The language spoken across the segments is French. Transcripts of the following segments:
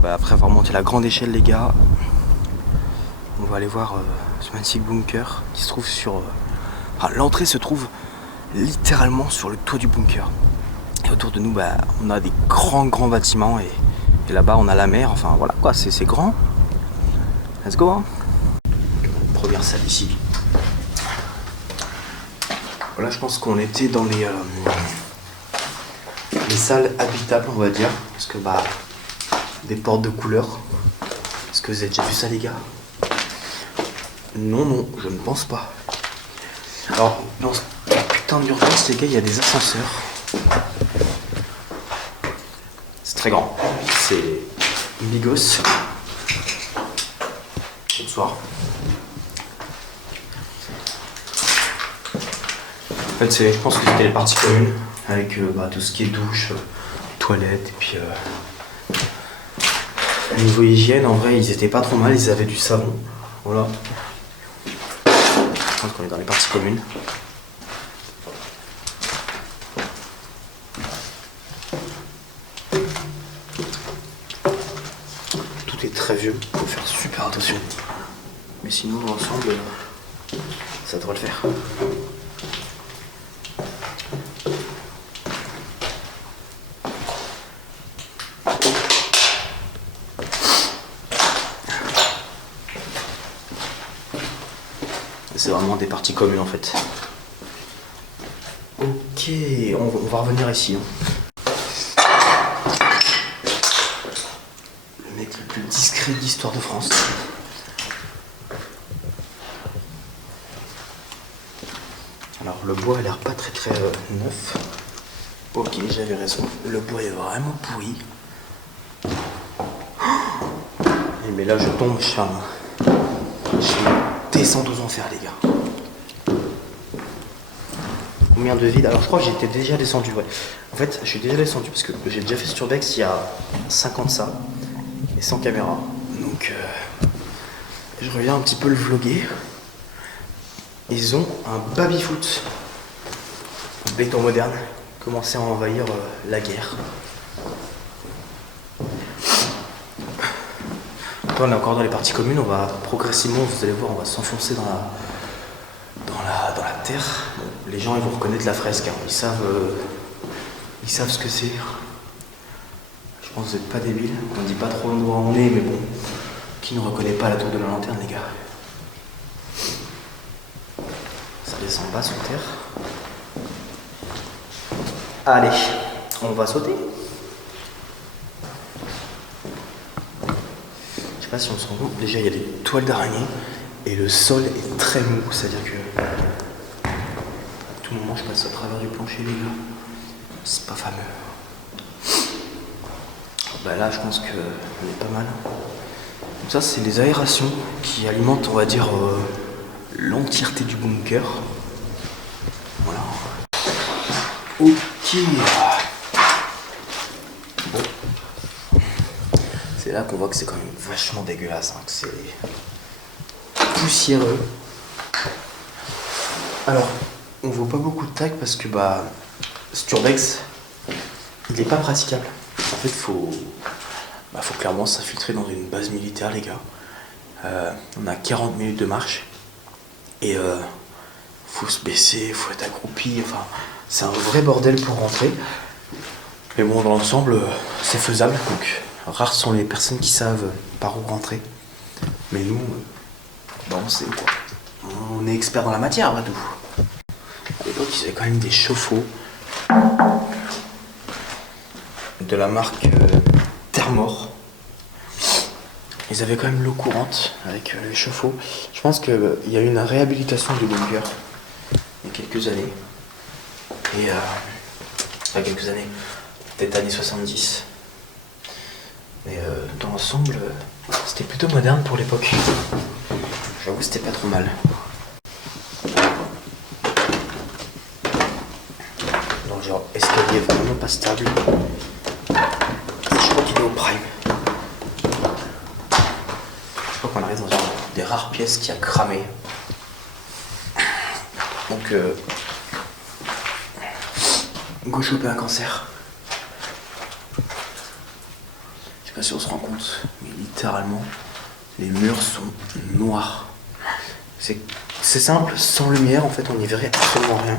bah après avoir monté la grande échelle les gars, on va aller voir ce magnifique bunker qui se trouve sur... Enfin, l'entrée se trouve littéralement sur le toit du bunker. Et autour de nous, bah, on a des grands bâtiments et là-bas on a la mer, enfin voilà quoi, c'est grand. Let's go hein. Première salle ici. Voilà, je pense qu'on était dans les salles habitables on va dire. Parce que bah, des portes de couleur. Est-ce que vous avez déjà vu ça les gars? Non, je ne pense pas. Alors, dans ce putain d'urgence les gars, il y a des ascenseurs. C'est très grand. C'est bigos. Bonsoir. En fait, je pense que c'était les parties communes avec tout ce qui est douche, toilette et puis niveau hygiène, en vrai, ils étaient pas trop mal, ils avaient du savon. Voilà. Je pense qu'on est dans les parties communes. Tout est très vieux, il faut faire super attention. Mais sinon, l'ensemble, ça devrait le faire. C'est vraiment des parties communes en fait. Ok, on va revenir ici. Hein. Le mec le plus discret de l'histoire de France. Alors le bois a l'air pas très neuf. Ok, j'avais raison. Le bois est vraiment pourri. Mais là je tombe, je descends aux enfers les gars. Combien de vide? Alors je crois que j'étais déjà descendu, ouais. En fait, je suis déjà descendu parce que j'ai déjà fait sur Urbex il y a 50 ça. Et sans caméra. Donc je reviens un petit peu le vlogger. Ils ont un baby-foot. Béton moderne. Commencer à envahir la guerre. Là, on est encore dans les parties communes, on va progressivement, vous allez voir, on va s'enfoncer dans la terre. Bon, les gens ils vont reconnaître la fresque, hein. Ils savent ce que c'est. Je pense que vous n'êtes pas débiles, on dit pas trop où on est, mais bon, qui ne reconnaît pas la tour de la lanterne les gars? Ça descend bas sous terre. Allez, on va sauter. Je sais pas si on se rend compte, déjà il y a des toiles d'araignée et le sol est très mou, c'est-à-dire que à tout moment je passe à travers du plancher les gars, c'est pas fameux. Bah là je pense que on est pas mal. Donc ça c'est les aérations qui alimentent on va dire l'entièreté du bunker. Voilà. Ok. Bon. C'est là qu'on voit que c'est quand même vachement dégueulasse, hein, que c'est poussiéreux. Alors, on voit pas beaucoup de tags parce que cet urbex, il est pas praticable. En fait, faut clairement s'infiltrer dans une base militaire, les gars. On a 40 minutes de marche et faut se baisser, faut être accroupi. Enfin, c'est un vrai bordel pour rentrer. Mais bon, dans l'ensemble, c'est faisable. Donc, rares sont les personnes qui savent par où rentrer. Mais nous, on sait quoi. On est experts dans la matière, après tout. À l'époque, ils avaient quand même des chauffe-eau de la marque Thermor. Ils avaient quand même l'eau courante avec les chauffe-eau. Je pense qu'il y a eu une réhabilitation du bunker il y a quelques années. Et enfin quelques années, peut-être années 70. Mais dans l'ensemble, c'était plutôt moderne pour l'époque. J'avoue, c'était pas trop mal. Donc genre, escalier vraiment pas stable. Je crois qu'il est au prime. Je crois qu'on arrive dans une des rares pièces qui a cramé. Donc, go choper un cancer. sais pas si on se rend compte, mais littéralement, les murs sont noirs. C'est simple, sans lumière, en fait, on n'y verrait absolument rien.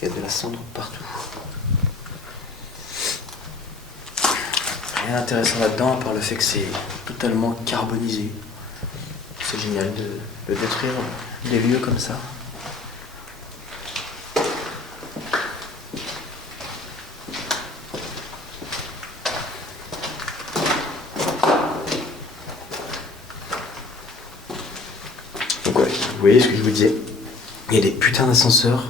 Il y a de la cendre partout. Rien d'intéressant là-dedans, à part le fait que c'est totalement carbonisé. C'est génial de détruire des lieux comme ça. Donc ouais, vous voyez ce que je vous disais. Il y a des putains d'ascenseurs.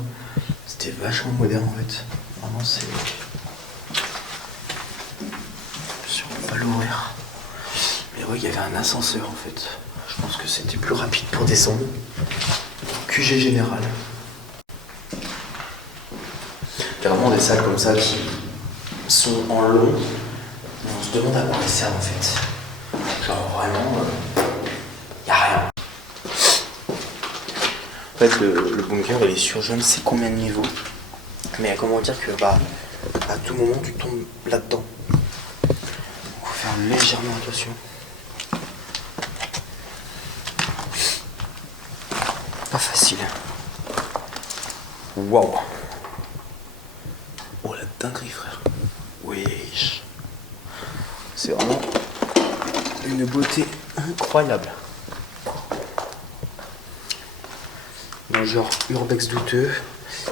C'était vachement moderne en fait. Vraiment c'est... Je vais pas l'ouvrir. Mais oui, il y avait un ascenseur en fait. Je pense que c'était plus rapide pour descendre. QG général. Carrément des salles comme ça qui sont en long. On se demande à quoi elles servent en fait. Genre vraiment, y a rien. En fait, le bunker il est sur je ne sais combien de niveaux. Mais comment dire que bah à tout moment tu tombes là-dedans. Faut faire légèrement attention. Pas facile. Waouh. Oh la dinguerie frère. Wesh. C'est vraiment une beauté incroyable. Dans le genre urbex douteux.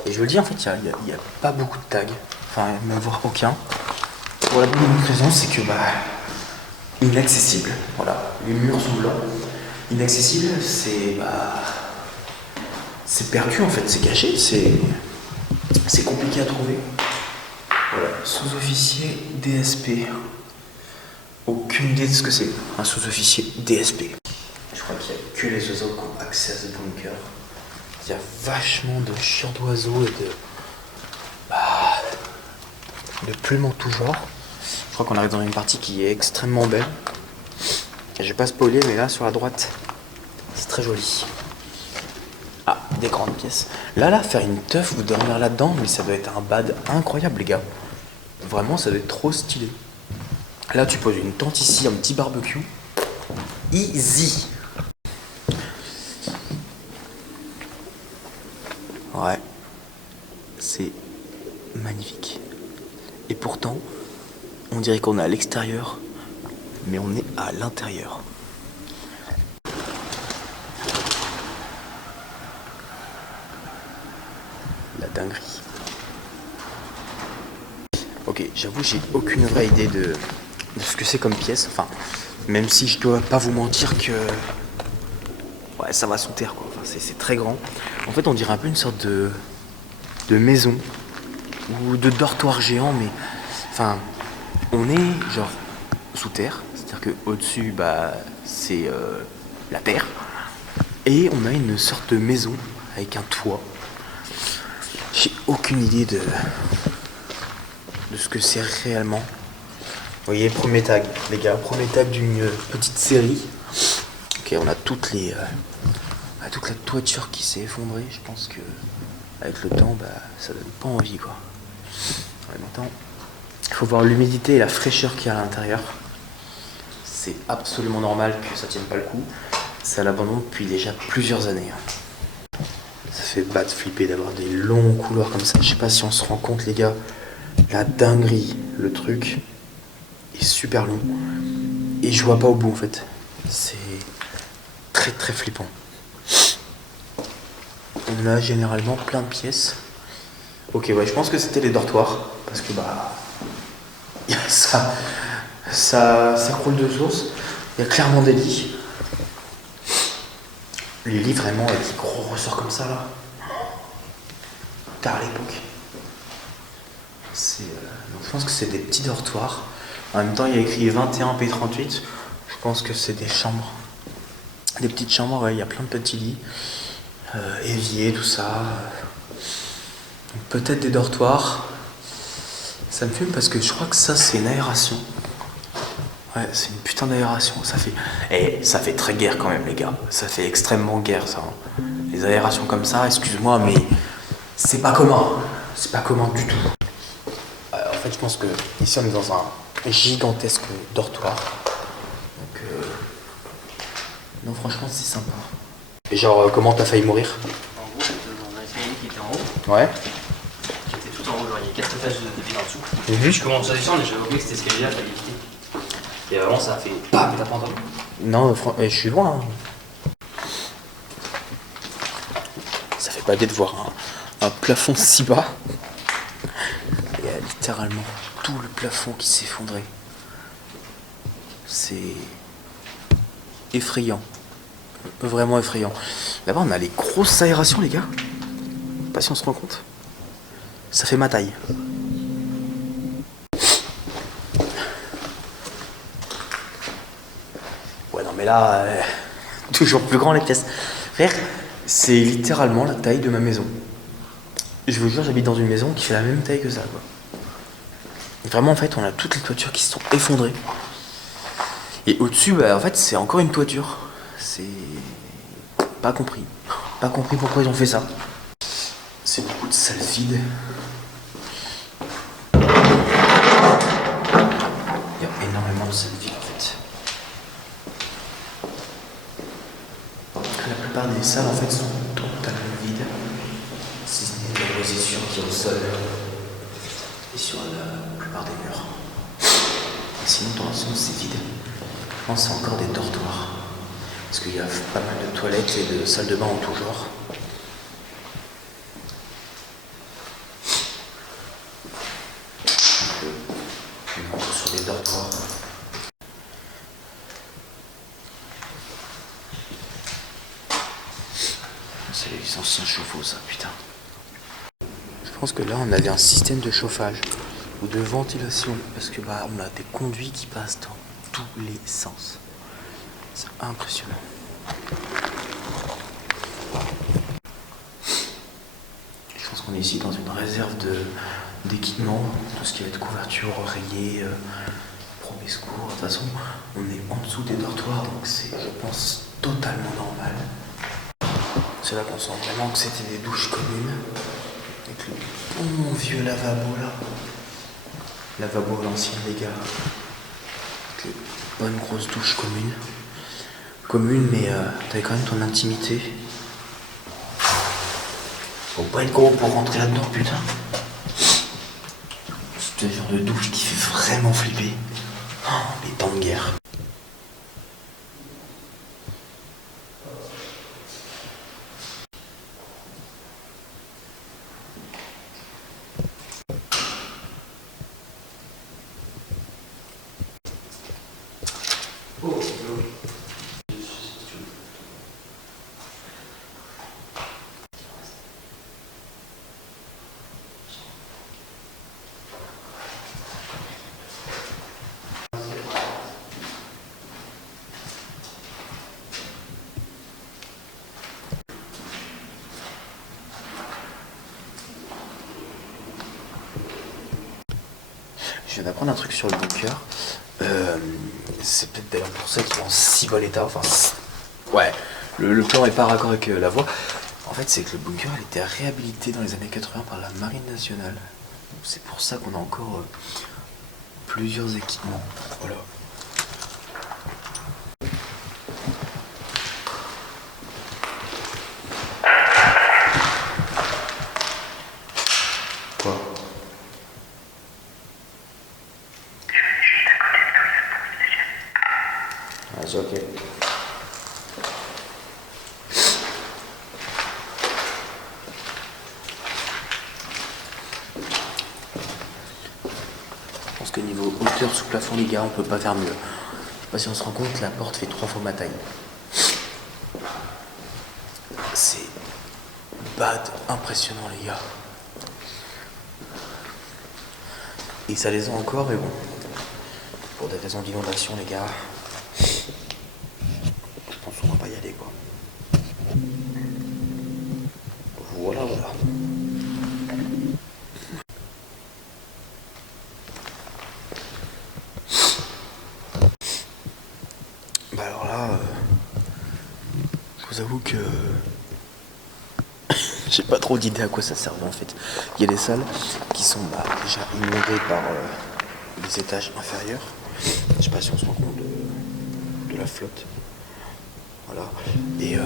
Et je vous le dis en fait, il y a pas beaucoup de tags. Enfin, même voire aucun. Pour la bonne raison, c'est que bah inaccessible. Voilà, les murs sont blancs. Inaccessible, c'est bah c'est perdu en fait, c'est caché, c'est compliqué à trouver. Voilà, sous-officier DSP. Aucune idée de ce que c'est, un sous-officier DSP. Je crois qu'il n'y a que les oiseaux qui ont accès à ce bunker. Il y a vachement de chiens d'oiseaux et de plumes en tout genre. Je crois qu'on arrive dans une partie qui est extrêmement belle. Et je vais pas spoiler, mais là sur la droite, c'est très joli. Ah, des grandes pièces. Là, faire une teuf ou dormir là-dedans, mais ça doit être un bad incroyable, les gars. Vraiment, ça doit être trop stylé. Là, tu poses une tente ici, un petit barbecue. Easy. Ouais. C'est magnifique. Et pourtant, on dirait qu'on est à l'extérieur, mais on est à l'intérieur. La dinguerie. Ok, j'avoue, j'ai aucune vraie idée de ce que c'est comme pièce. Enfin, même si je dois pas vous mentir que... Ouais, ça va sous terre, quoi. Enfin, c'est très grand. En fait, on dirait un peu une sorte de maison ou de dortoir géant, mais... Enfin, on est, genre, sous terre. C'est-à-dire qu'au-dessus, bah, c'est la terre. Et on a une sorte de maison avec un toit. J'ai aucune idée de ce que c'est réellement. Vous voyez, premier tag, les gars, premier tag d'une petite série. Ok, on a toute la toiture qui s'est effondrée. Je pense que avec le temps, bah, ça donne pas envie, quoi. En même temps, il faut voir l'humidité et la fraîcheur qu'il y a à l'intérieur. C'est absolument normal que ça tienne pas le coup. C'est à l'abandon depuis déjà plusieurs années. Ça fait bad flipper d'avoir des longs couloirs comme ça. Je sais pas si on se rend compte, les gars, la dinguerie, le truc est super long. Et je vois pas au bout en fait. C'est très très flippant. On a généralement plein de pièces. Ok, ouais, je pense que c'était les dortoirs. Parce que bah... ça croule de source. Il y a clairement des lits. Les lits vraiment avec des gros ressorts comme ça là. Tard à l'époque. Donc je pense que c'est des petits dortoirs. En même temps, il y a écrit 21P38. Je pense que c'est des chambres. Des petites chambres, ouais, il y a plein de petits lits. Évier, tout ça. Donc, peut-être des dortoirs. Ça me fume parce que je crois que ça, c'est une aération. Ouais, c'est une putain d'aération. Ça fait très guerre quand même, les gars. Ça fait extrêmement guerre, ça. Les aérations comme ça, excuse-moi, mais c'est pas commun. C'est pas commun du tout. En fait, je pense que ici, on est dans gigantesque dortoir. Donc, non, franchement, c'est sympa. Et genre, comment t'as failli mourir? En gros, on a un escalier qui était en haut. Ouais. Qui était tout en haut, genre il y a 4 étages de débit en dessous. Mhm. Je commence à descendre et j'avais oublié que cet escalier-là, fallait éviter. Et vraiment, ça a fait bam, t'as pas entendu? Non, je suis loin. Hein. Ça fait pas de voir un plafond si bas. Il y a littéralement tout le plafond qui s'effondrait. C'est effrayant. Vraiment effrayant. Là-bas, on a les grosses aérations, les gars. Je sais pas si on se rend compte. Ça fait ma taille. Ouais, non, mais là, toujours plus grand les pièces. Frère, c'est littéralement la taille de ma maison. Je vous jure, j'habite dans une maison qui fait la même taille que ça, quoi. Vraiment, en fait, on a toutes les toitures qui se sont effondrées. Et au-dessus, bah, en fait, c'est encore une toiture. C'est pas compris. Pas compris pourquoi ils ont fait ça. C'est beaucoup de salles vides. Il y a énormément de salles vides, en fait. La plupart des salles, en fait, sont totalement vides. Si ce n'est la position qui est au sol et sur la plupart des murs. Et sinon, dans l'ensemble, c'est vide. Je pense que c'est encore des dortoirs. Parce qu'il y a pas mal de toilettes et de salles de bain en tout genre. On entre sur des dortoirs. C'est les anciens chauffe-eau, ça, putain. Je pense que là, on avait un système de chauffage ou de ventilation. Parce que bah, on a des conduits qui passent dans tous les sens. C'est impressionnant. Je pense qu'on est ici dans une réserve d'équipement, tout ce qui va être couverture, oreiller, premier secours. De toute façon, on est en dessous des dortoirs, donc c'est, je pense, totalement normal. C'est là qu'on sent vraiment que c'était des douches communes. Avec le bon vieux lavabo là. Lavabo à l'ancien, les gars. Avec les bonnes grosses douches communes. Communes, mais t'avais quand même ton intimité. Faut pas être gros pour rentrer là-dedans, putain. C'est le genre de douche qui fait vraiment flipper. Oh, les temps de guerre. Je viens d'apprendre un truc sur le bunker. C'est peut-être d'ailleurs pour ça qu'il est en si bon état. Enfin, ouais, le plan est pas raccord avec la voie. En fait, c'est que le bunker il était réhabilité dans les années 80 par la Marine nationale. C'est pour ça qu'on a encore plusieurs équipements. Voilà. Quoi? Ah, c'est ok. Je pense que niveau hauteur sous plafond, les gars, on peut pas faire mieux. Je sais pas si on se rend compte, la porte fait 3 fois ma taille. C'est bad, impressionnant, les gars. Et ça les a encore, mais bon. Pour des raisons d'inondation, les gars. Je pense qu'on va pas y aller, quoi. Voilà, voilà. Bah alors là, je vous avoue que j'ai pas trop d'idée à quoi ça servait en fait. Il y a des salles qui sont déjà inondées les étages inférieurs. Je sais pas si on se rend compte de la flotte. Voilà. Et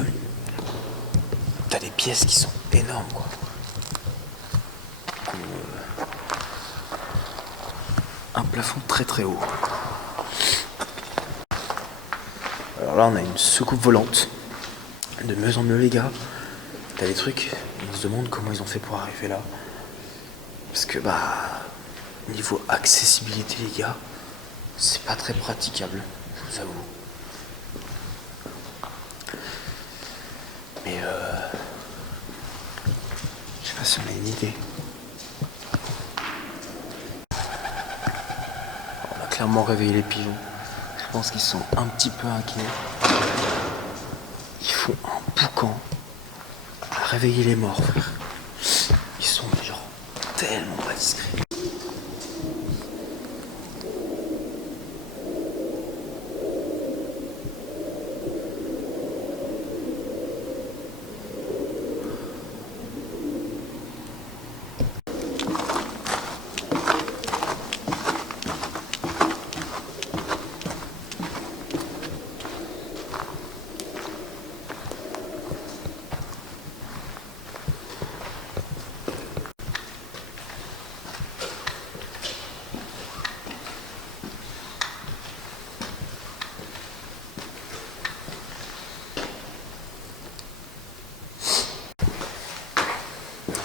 t'as des pièces qui sont énormes, quoi. Un plafond très très haut. Alors là, on a une soucoupe volante. De mieux en mieux, les gars. T'as des trucs, on se demande comment ils ont fait pour arriver là. Parce que, niveau accessibilité, les gars, c'est pas très praticable, je vous avoue. Mais je sais pas si on a une idée. On a clairement réveillé les pigeons. Je pense qu'ils sont un petit peu inquiets. Ils font un boucan à réveiller les morts, frère. Ils sont genre tellement pas discrets.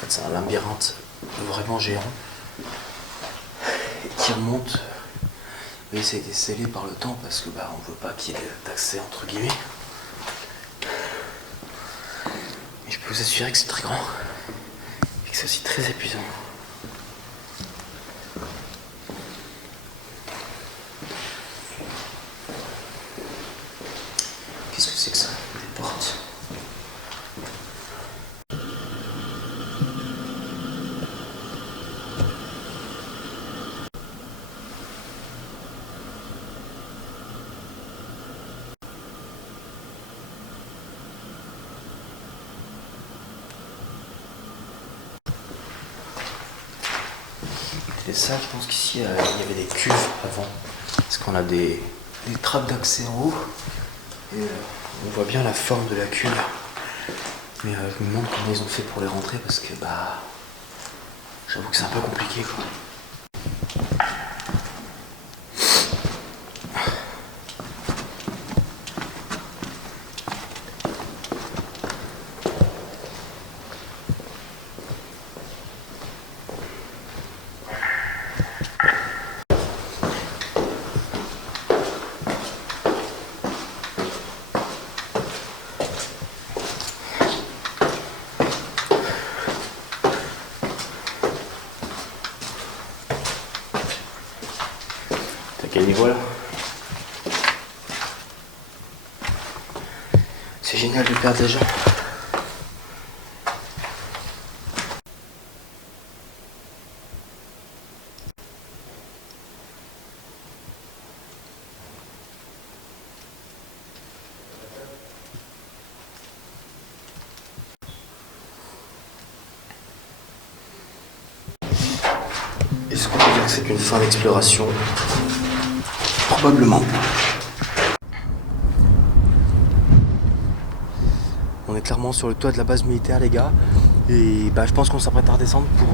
C'est un labyrinthe vraiment géant qui remonte. Oui, ça a été scellé par le temps parce que on veut pas qu'il y ait d'accès entre guillemets. Mais je peux vous assurer que c'est très grand et que c'est aussi très épuisant. Qu'est-ce que c'est que ça? Des portes. C'est ça, je pense qu'ici il y avait des cuves avant. Parce qu'on a des trappes d'accès en haut. Et on voit bien la forme de la cuve. Mais je me demande comment ils ont fait pour les rentrer parce que j'avoue que c'est un peu compliqué, quoi. T'as quel niveau là? C'est génial de perdre des gens. Est-ce qu'on peut dire que c'est une fin d'exploration? Probablement. On est clairement sur le toit de la base militaire, les gars. Et je pense qu'on s'apprête à redescendre pour